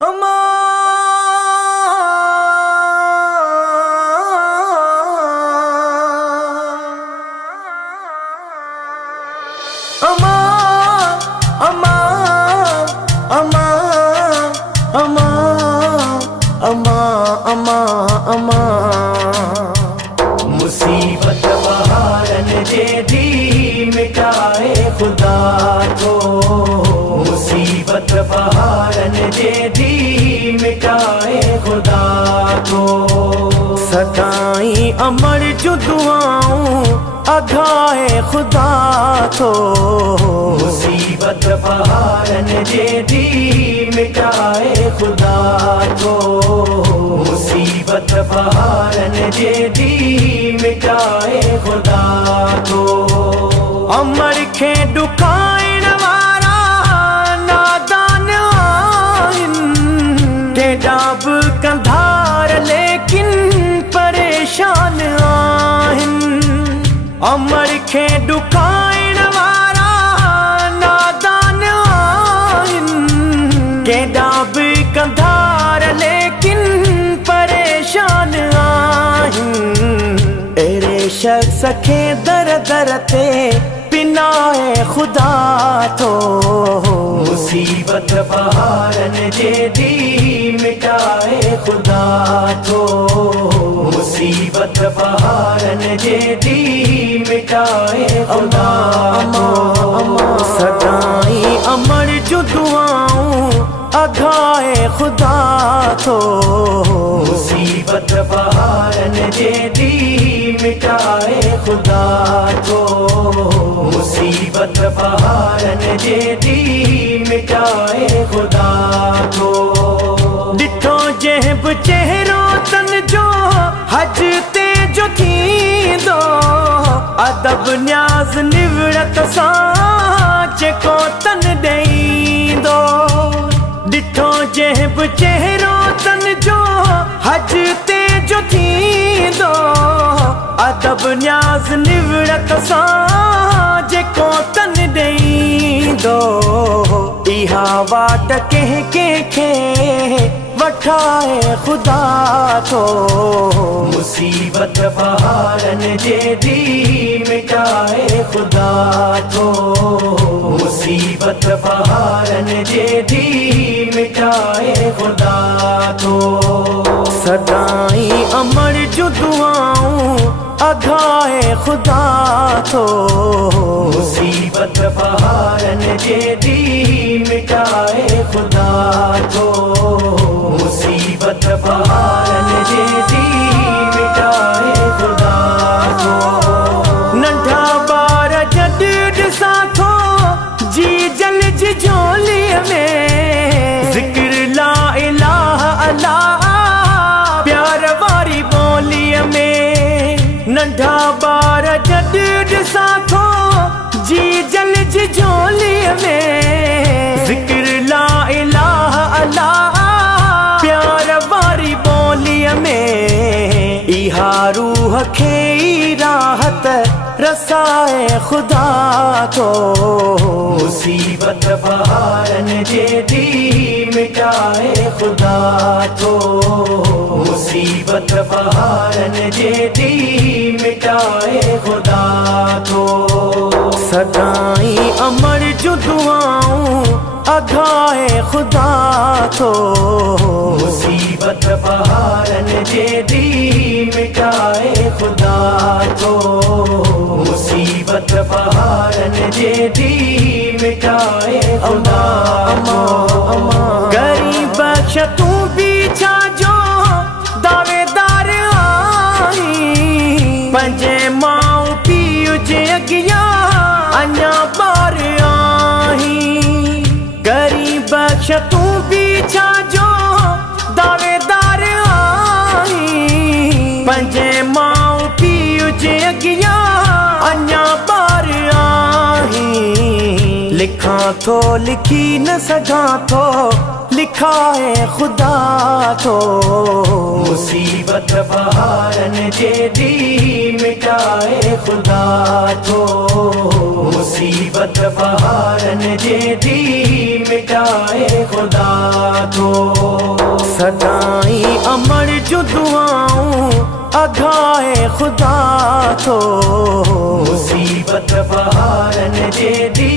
अमा अमा अमा अमा अमा अमा अमा अमा मुसीबत बहारन जे दी मिटाए खुदा को, मुसीबत बहारन जे दी मिटाए खुदा को। सदाई अमर जो दुआऊं अघाए खुदा को, मुसीबत बहारन जे दी मिटाए खुदा को, मुसीबत बहारन जे दी मिटाए खुदा को। अमर खे डुकाइण वारा नादान आहिन, केॾा बि कंधार लेकिन परेशान आहिन। अमर खे डुकाइण वारा नादान आहिन, केॾा बि कंधार लेकिन परेशान आहिन। अहिड़े शख्स खे दर दर ते पिनाए खुदा तो, मुसीबत बहारन जे दी मिटाए खुदा तो, मुसीबत बहारन जे दी मिटाए खुदा तो। सदाई अमर जो दुआऊं अघाए खुदा तो, मुसीबत बहारन जे दी मिटाए खुदा तो, मुसीबत बहारन जे दी मिटाए खुदा तो। ॾिठो जंहिं बि चेहरो तन जो हज ते जो थींदो, अदब न्याज़ निवड़त सां जेको तन ॾेईंदो। ॾिठो जंहिं बि चेहरो तन जो हज ते जो थींदो, अदब न्याज़ निवड़त सां जेको तन ॾेईंदो। इहा वाट कंहिं कंहिंखे वठाए खुदा तो, मुसीबत बहारन जे दी मिटाए खुदा तो, मुसीबत बहारन जे दी मिटाए खुदा तो। सदाई अमर जो दुआऊं अघाए खुदा तो, मुसीबत बहारन जे दी मिटाए खुदा तो, मुसीबत बहारन जे दी मिटाए खुदा तो। नंढा ॿार जॾहिं ॾिसां थो जी जलज झोलीअ में, ज़िक्र ला इलाहा अल्लाह प्यार वारी ॿोलीअ में। नंढा ॿार जॾहिं ॾिसां थो जी जलज झोलीअ में, ज़िक्र ला इलाहा अल्लाह प्यार वारी ॿोलीअ में। इहा रूह खे ई राहत रसाए खुदा तो, मुसीबत बहारन जे दी मिटाए खुदा तो, मुसीबत बहारन जे दी मिटाए खुदा तो। सदाई अमर जो दुआऊं अघाए खुदा तो, मुसीबत बहारन जे दी मिटाए खुदा तो, मुसीबत बहारन जे दी मिटाए खुदा तो। गरीब बख्श तू भी छा जो दावेदार आई, पंहिंजे माउ पीउ जे अॻियां अञा ॿार आहीं। गरीब बख्श तू भी छा जो दावेदार आई, पंहिंजे माउ पीउ जे अॻियां अञा ॿार आहीं। लिखां थो लिखी न सघां थो, लिखाए खुदा तो, मुसीबत बहारन जे दी मिटाए खुदा तो, मुसीबत बहारन जेदी मिटाए खुदा तो सदाई अमर जो दुआऊं अघाए खुदा तो मुसीबत बहारन जेदी